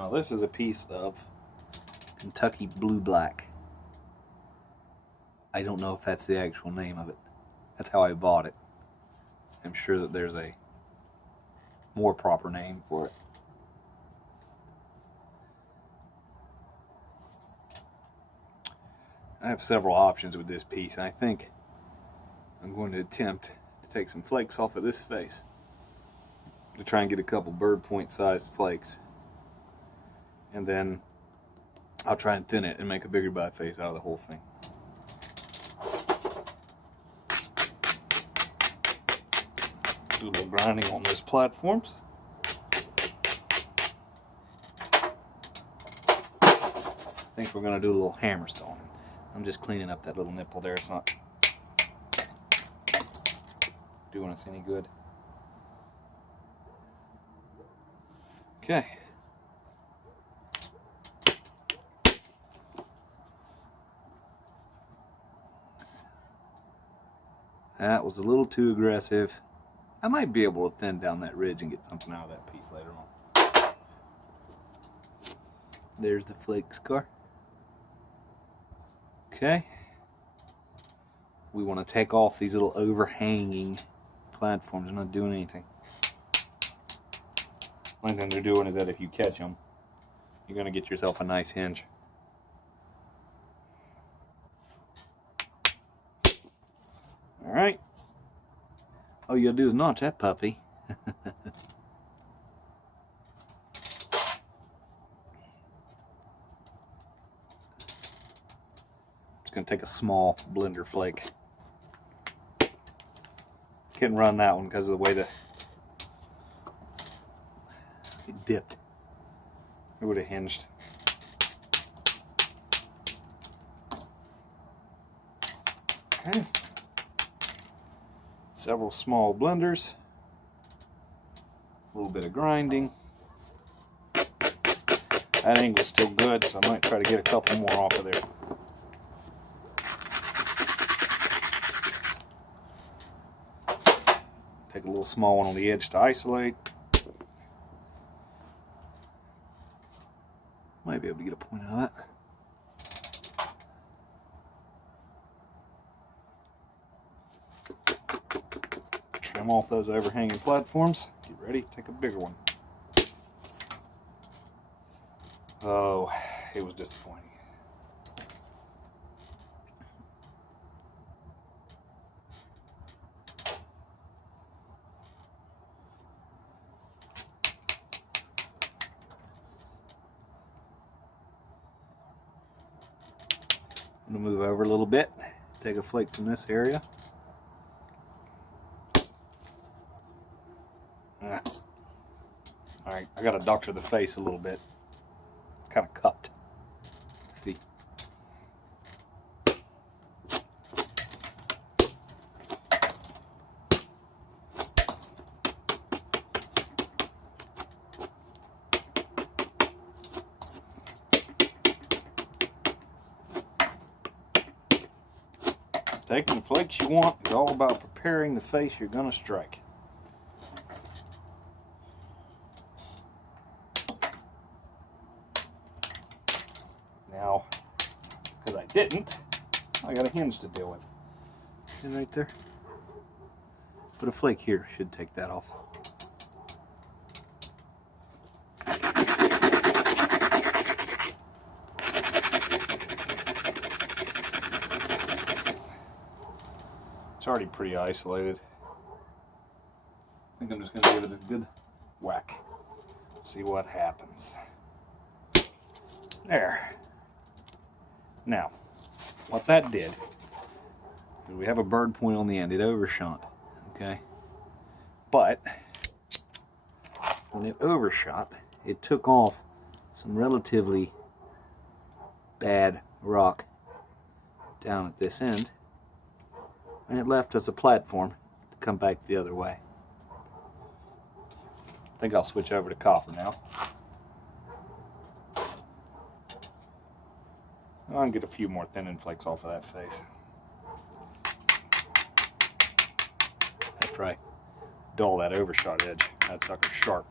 Now this is a piece of Kentucky Blue Black. I don't know if that's the actual name of it. That's how I bought it. I'm sure that there's a more proper name for it. I have several options with this piece, and I think I'm going to attempt to take some flakes off of this face to try and get a couple bird point sized flakes, and then I'll try and thin it and make a bigger bud face out of the whole thing. Do a little grinding on those platforms. I think we're going to do a little hammer stone. I'm just cleaning up that little nipple there. It's not doing us any good. Okay. That was a little too aggressive. I might be able to thin down that ridge and get something out of that piece later on. There's the flake scar. Okay. We want to take off these little overhanging platforms. They're not doing anything. One thing they're doing is that if you catch them, you're going to get yourself a nice hinge. Alright. All you gotta do is notch that puppy. Just gonna take a small blender flake. Couldn't run that one because of the way that it dipped. It would have hinged. Okay. Several small blenders. A little bit of grinding. That angle's still good, so I might try to get a couple more off of there. Take a little small one on the edge to isolate. Might be able to get a point out of that. Trim off those overhanging platforms. Get ready to take a bigger one. Oh, it was disappointing. I'm going to move over a little bit, take a flake from this area. Alright, I got to doctor the face a little bit. It's kind of cupped. See? Taking the flakes you want is all about preparing the face you're going to strike. Now, because I didn't, I got a hinge to deal with. See right there? Put a flake here, should take that off. It's already pretty isolated. I think I'm just going to give it a good whack. See what happens. There. Now, what that did, we have a bird point on the end. It overshot, okay? But when it overshot, it took off some relatively bad rock down at this end, and it left us a platform to come back the other way. I think I'll switch over to copper now. I'll get a few more thinning flakes off of that face. After I dull that overshot edge, that sucker's sharp.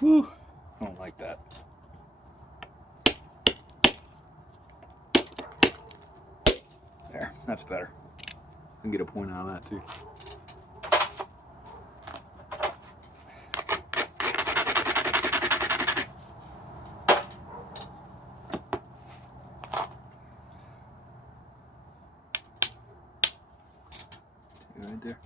Whew, I don't like that. There, that's better. I can get a point out of that too. Right there.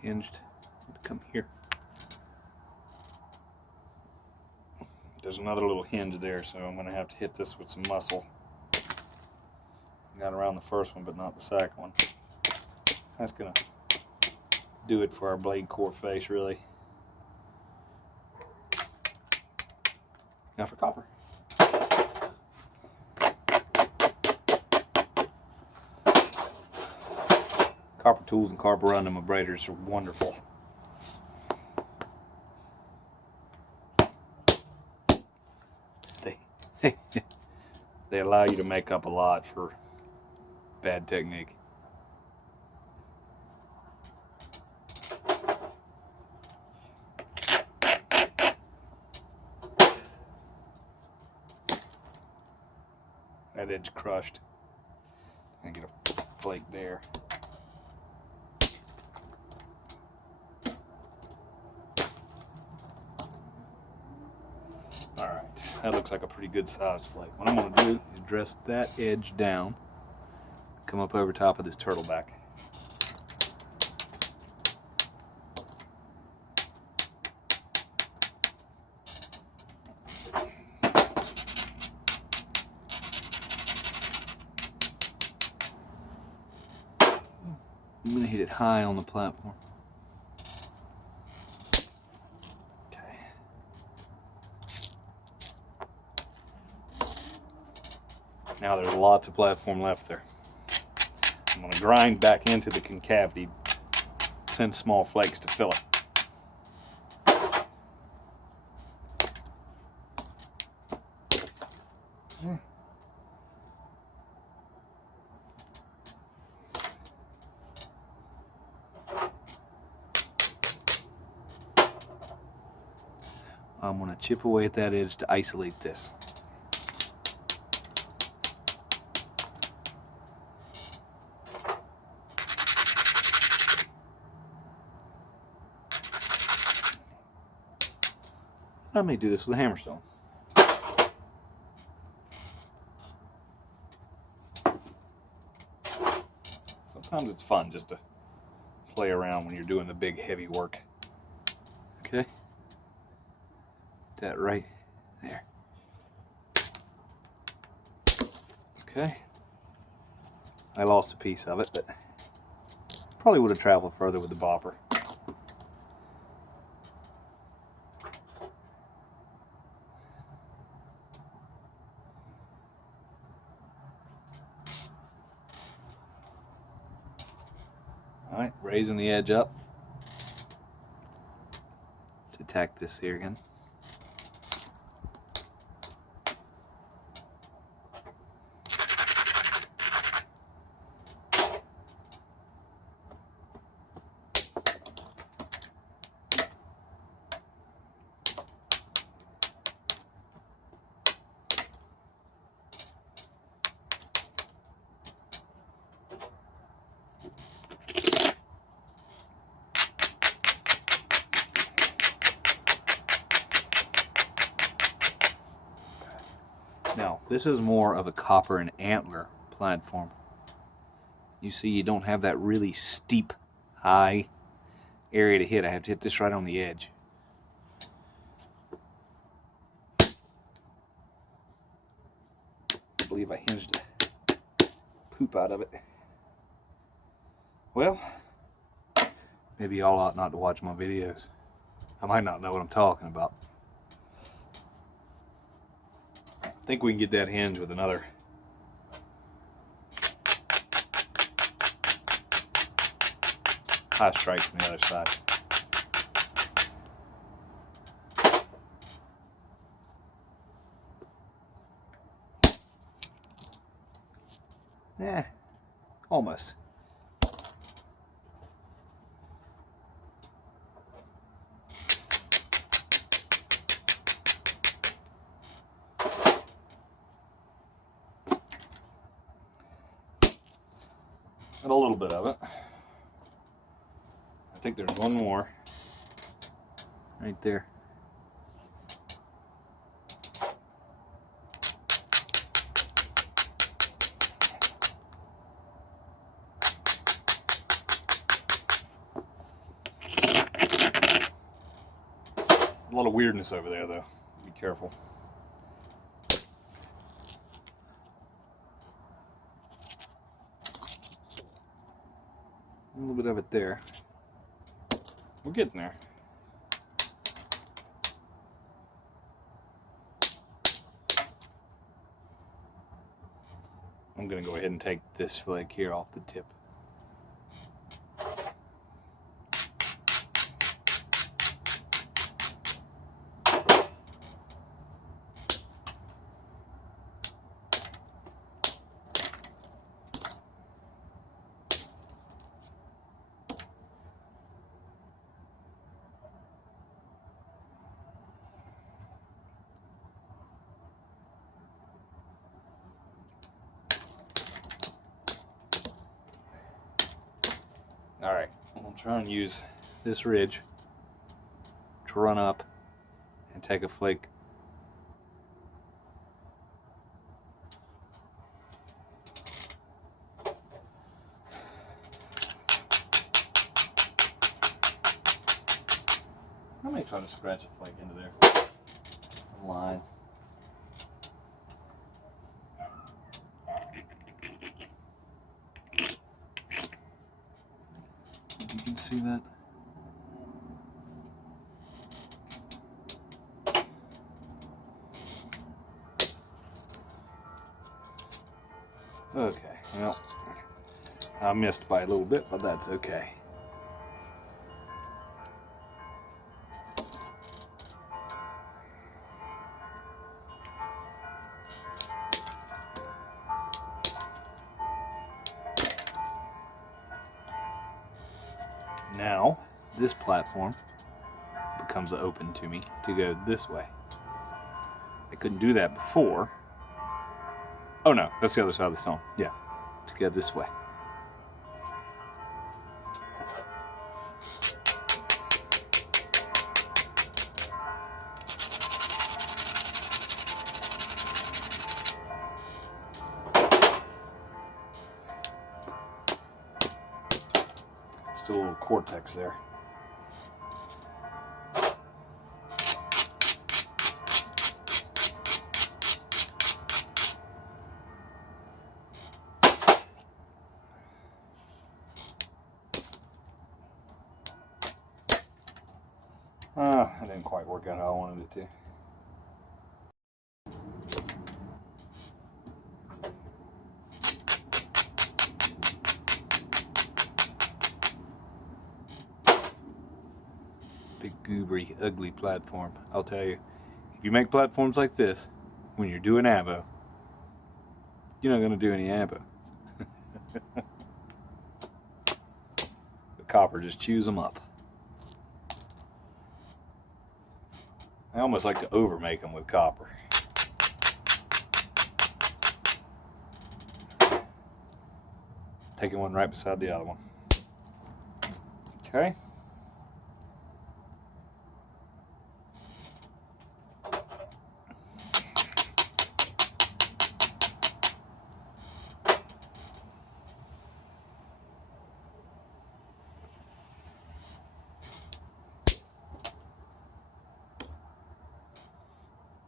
Hinged. Come here. There's another little hinge there, so I'm going to have to hit this with some muscle. Got around the first one, but not the second one. That's going to do it for our blade core face, really. Now for copper. Copper tools and carborundum abraders are wonderful. They allow you to make up a lot for bad technique. That edge crushed. I get a flake there. Alright, that looks like a pretty good sized flake. What I'm going to do is dress that edge down, come up over top of this turtleback. I'm going to hit it high on the platform. Okay. Now there's lots of platform left there. I'm going to grind back into the concavity, send small flakes to fill it. I'm going to chip away at that edge to isolate this. I may do this with a hammerstone. Sometimes it's fun just to play around when you're doing the big heavy work. Okay? That right there. Okay. I lost a piece of it, but probably would have traveled further with the bopper. Alright, raising the edge up to tack this here again. Now, this is more of a copper and antler platform. You see, you don't have that really steep, high area to hit. I have to hit this right on the edge. I believe I hinged the poop out of it. Well, maybe y'all ought not to watch my videos. I might not know what I'm talking about. I think we can get that hinge with another high strike from the other side. Almost. And a little bit of it. I think there's one more right there. A lot of weirdness over there, though. Be careful. A little bit of it there. We're getting there. I'm going to go ahead and take this flake here off the tip. Alright, I'll try and use this ridge to run up and take a flake. I may try to scratch a flake into there. A line. You can see that. Okay, well, I missed by a little bit, but that's okay. Now, this platform becomes open to me to go this way. I couldn't do that before. Oh no, that's the other side of the stone. Yeah, to go this way. Still a little cortex there. It didn't quite work out how I wanted it to. Big, goobery, ugly platform. I'll tell you, if you make platforms like this, when you're doing abo, you're not going to do any abo. The copper just chews them up. I almost like to overmake them with copper. Taking one right beside the other one. Okay.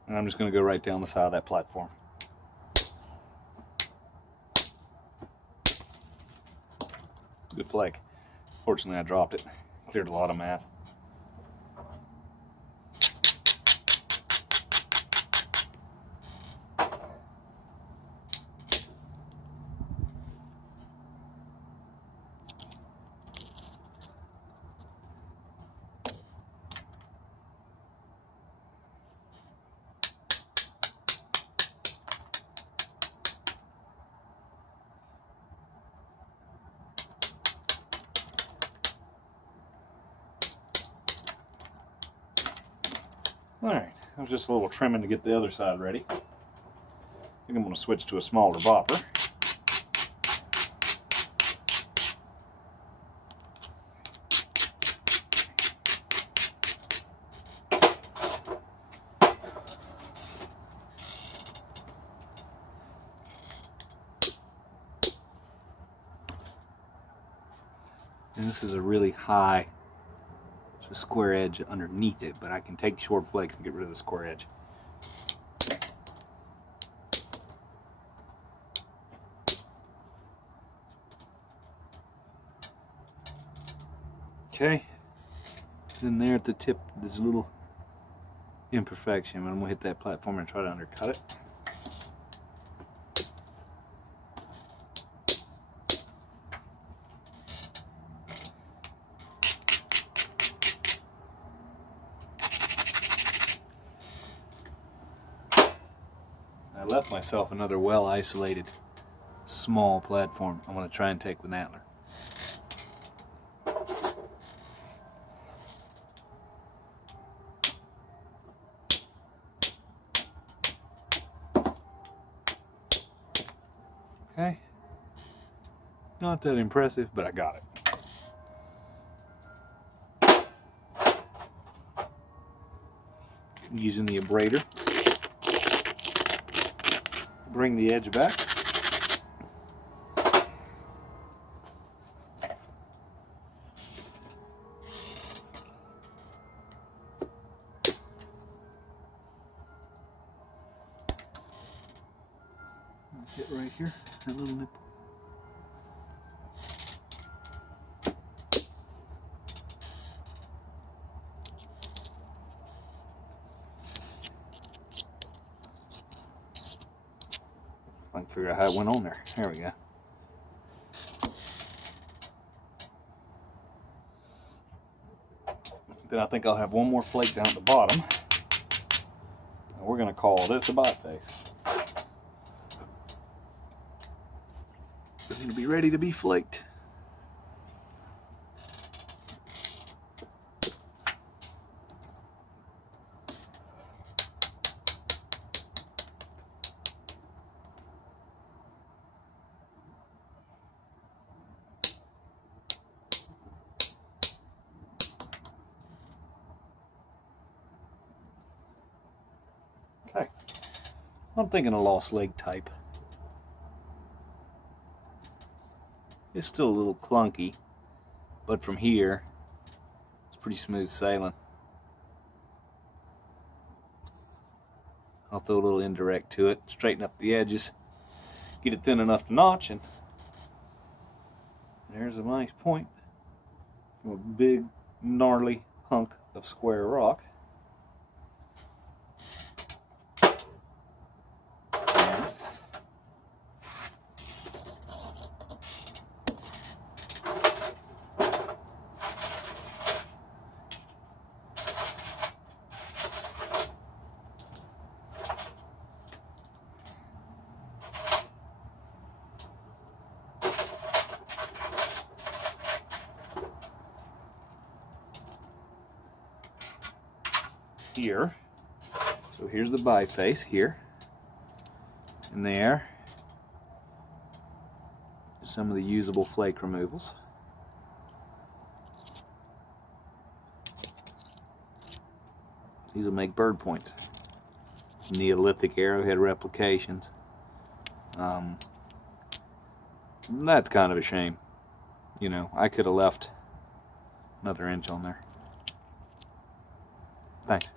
And I'm just going to go right down the side of that platform. Good flake. Fortunately, I dropped it. Cleared a lot of mass. That was just a little trimming to get the other side ready. I think I'm going to switch to a smaller bopper. And this is a really high, it's a square edge underneath it, but I can take short flakes and get rid of the square edge. Okay, then there at the tip, there's a little imperfection, but I'm going to hit that platform and try to undercut it. I left myself another well-isolated small platform I'm going to try and take with an Antler. Okay, not that impressive, but I got it. I'm using the abrader, bring the edge back. Hit right here, that little nipple. I can figure out how it went on there. There we go. Then I think I'll have one more flake down at the bottom. And we're going to call this a bite face. It'll be ready to be flaked. Okay, I'm thinking a lost leg type. It's still a little clunky, but from here, it's pretty smooth sailing. I'll throw a little indirect to it, straighten up the edges, get it thin enough to notch, and there's a nice point from a big, gnarly hunk of square rock. Here, so here's the biface here, and there is some of the usable flake removals. These will make bird points. Neolithic arrowhead replications. That's kind of a shame. You know, I could have left another inch on there. Thanks.